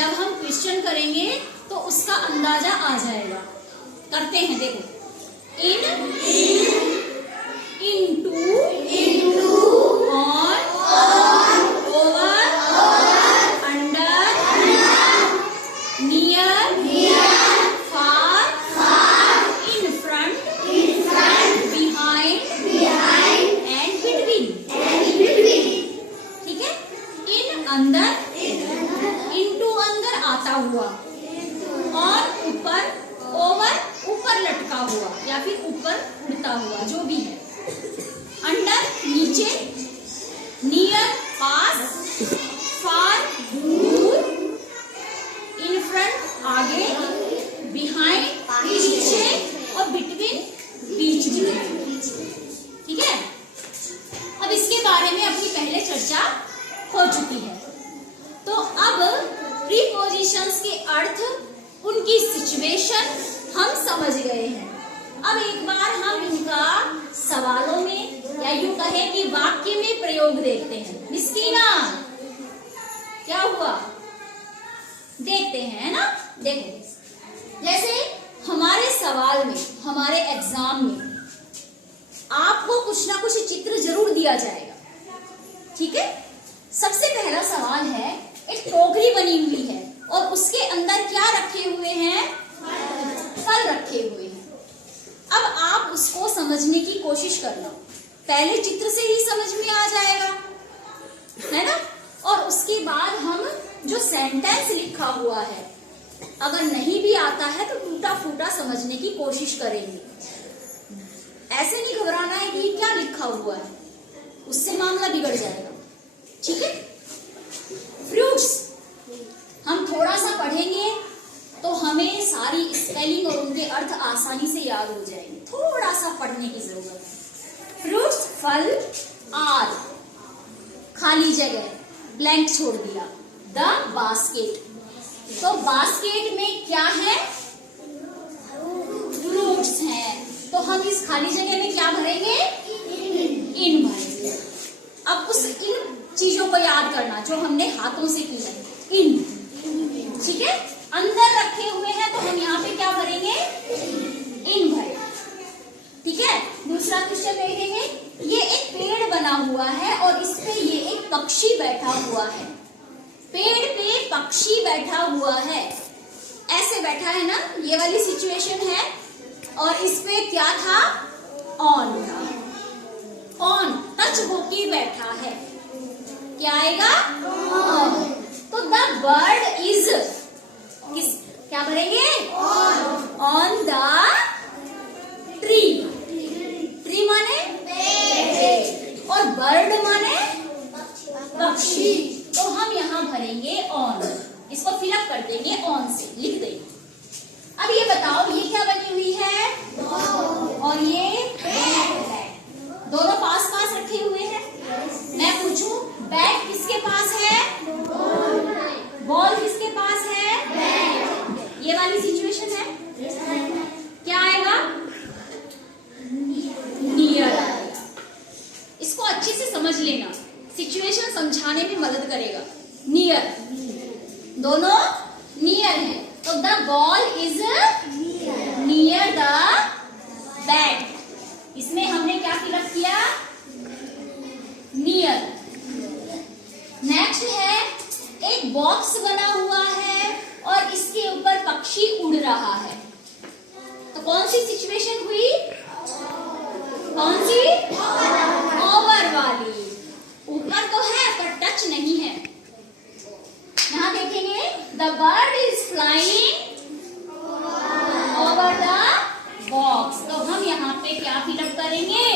जब हम क्वेश्चन करेंगे तो उसका अंदाजा आ जाएगा। करते हैं, देखो, in, into, on, over, under, near, far, in front, behind and between. ठीक है, इन अंदर, इनटू अंदर आता हुआ, और ऊपर, ओवर ऊपर लटका हुआ या फिर ऊपर उड़ता हुआ, जो भी है। अंडर नीचे, नियर पास, फार दूर, इन फ्रंट आगे, बिहाइंड पीछे, और बिटवीन बीच में। ठीक है, अब इसके बारे में अपनी पहले चर्चा हो चुकी है। तो अब प्रीपोजिशंस के अर्थ, उनकी सिचुएशन हम समझ गए हैं। अब एक बार हम इनका सवालों में या यूं कहें कि वाक्य में प्रयोग देखते हैं। मिस्कीना, क्या हुआ? देखते हैं, है ना? देखो, जैसे हमारे सवाल में, हमारे एग्जाम में आपको कुछ ना कुछ चित्र जरूर दिया जाएगा। ठीक है, सबसे पहला सवाल है, एक टोकरी बनी हुई है और उसके अंदर क्या रखे हुए हैं? फल रखे हुए हैं। अब आप उसको समझने की कोशिश करना। पहले चित्र से ही समझ में आ जाएगा, है ना? और उसके बाद हम जो सेंटेंस लिखा हुआ है, अगर नहीं भी आता है तो टूटा फूटा समझने की कोशिश करेंगे। ऐसे नहीं घबराना है कि क्या लिखा हुआ है, उससे मामला बिगड़ जाएगा। ठीक है, फ्रूट्स हम थोड़ा सा पढ़ेंगे तो हमें सारी स्पेलिंग और उनके अर्थ आसानी से याद हो जाएंगे। थोड़ा सा पढ़ने की जरूरत है। फ्रूट्स फल, आर खाली जगह, ब्लैंक छोड़ दिया, द बास्केट। तो बास्केट में क्या है? फ्रूट्स हैं। तो हम इस खाली जगह में क्या भरेंगे? इन भरेंगे। अब उस इन चीजों को याद करना जो हमने हाथों से की है, इन। ठीक है, अंदर रखे हुए हैं तो हम यहाँ पे क्या भरेंगे? इन भरे। ठीक है, दूसरा क्वेश्चन देखेंगे। ये एक पेड़ बना हुआ है और इस पे ये एक पक्षी बैठा हुआ है। पेड़ पे पक्षी बैठा हुआ है, ऐसे बैठा है ना, ये वाली सिचुएशन है। और इस पे क्या था? ऑन था। ऑन टच होके बैठा है, क्या आएगा? ऑन। तो द बर्ड इज, किस, क्या भरेंगे? On the tree. ट्री माने पेड़ और बर्ड माने पक्षी। तो हम यहाँ भरेंगे ऑन, इसको फिलअप कर देंगे ऑन से, लिख देंगे। अब ये बताओ, ये क्या बनी हुई है? और ये बैट। दोनों पास पास रखे हुए हैं। मैं पूछूं, बैट किसके पास है? बॉल किसके पास है? बैट। ये वाली सिचुएशन है, क्या आएगा? नियर आएगा। इसको अच्छे से समझ लेना, सिचुएशन समझाने में मदद करेगा। नियर, दोनों नियर है, तो the ball is near the bat. इसमें हमने क्या फिलअप किया? नियर। नेक्स्ट है, एक बॉक्स बना हुआ है और इसके ऊपर पक्षी उड़ रहा है। तो कौन सी सिचुएशन हुई? कौन सी? ओवर वाली। ऊपर तो है पर टच नहीं है। यहां देखेंगे, the bird is flying over the box. तो हम यहाँ पे क्या फिलअप करेंगे?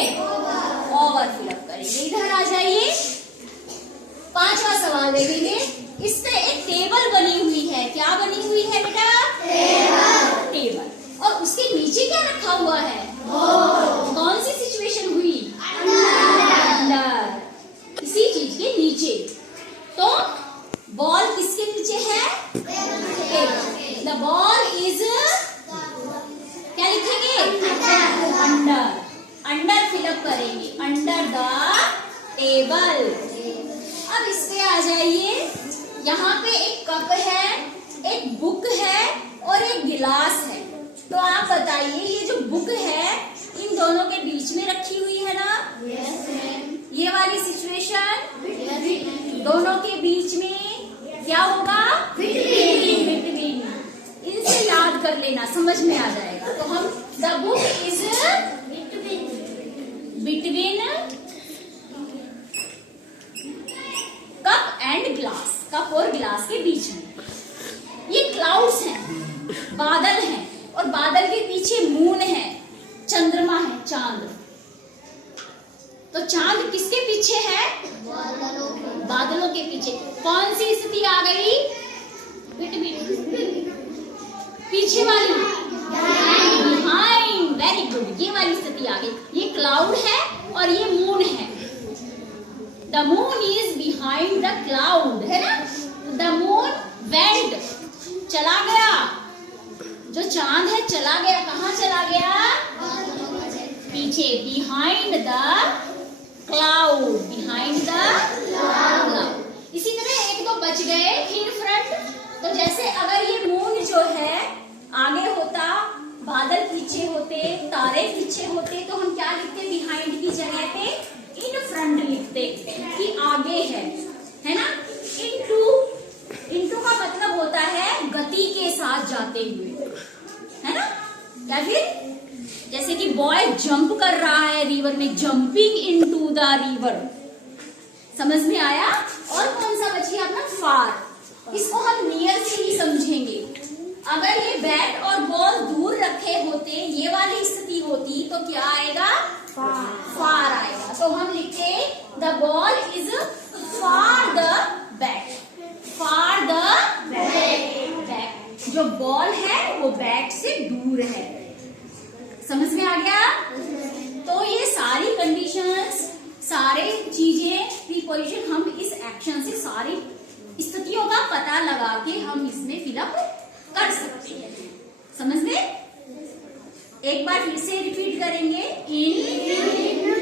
ओवर फिलअप करेंगे। इधर आ जाइए, पांचवा सवाल देखेंगे। इस पे एक टेबल बनी हुई है। क्या बनी हुई है बेटा? टेबल। टेबल। और उसके नीचे क्या रखा हुआ है? कौन सी सिचुएशन हुई? अंडर। किसी चीज के नीचे। तो बॉल किसके नीचे है? टेबल। द बॉल इज, क्या लिखेंगे? अंडर। अंडर फिलअप करेंगे, अंडर द टेबल। अब इस पे आ जाइए, यहाँ पे एक कप है, एक बुक है और एक गिलास है। तो आप बताइए ये जो बुक है इन दोनों के बीच में रखी हुई है ना? ये वाली सिचुएशन दोनों के बीच में क्या होगा? बिटवीन। इनसे याद कर लेना, समझ में आ जाएगा। तो हम the book is between cup and glass, cup और गिलास के बीच में। ये क्लाउड्स हैं, बादल हैं, और बादल के पीछे मून है, चंद्रमा है, चांद। तो चांद किसके पीछे है? बादलों के पीछे। कौन सी स्थिति आ गई? पीछे वाली, बिहाइंड। वेरी गुड, ये वाली स्थिति आ गई। ये क्लाउड है और ये मून है। The moon is behind the cloud, है ना? द मून वेंट, चला गया। जो चांद है चला गया, कहाँ चला गया? पीछे, behind the cloud, behind the cloud. इसी तरह एक दो बच गए इन फ्रंट। तो जैसे अगर ये मून जो है आगे होता, बादल पीछे होते, तारे पीछे होते, तो हम क्या लिखते? बिहाइंड की जगह पे इन फ्रंट लिखते कि आगे है ना? इनटू का मतलब होता है गति के साथ जाते हुए, है ना? या फिर जैसे कि बॉय जंप कर रहा है रिवर में, जंपिंग इनटू द रिवर। समझ में आया? और कौन सा बची अपना? फार। इसको हम नियर से ही समझेंगे। अगर ये बैट और बॉल दूर रखे होते, ये वाली स्थिति होती, तो क्या आएगा? फार आएगा। तो हम लिखते the ball is far the bat, far the bat. जो बॉल है वो बैट से दूर है। समझ में आ गया? तो ये सारी कंडीशंस, सारे चीजें, प्रीपोजिशन, हम इस एक्शन से सारी स्थितियों का पता लगा के हम इसमें फिलअप कर सकते हैं। समझ में? एक बार फिर से रिपीट करेंगे। इन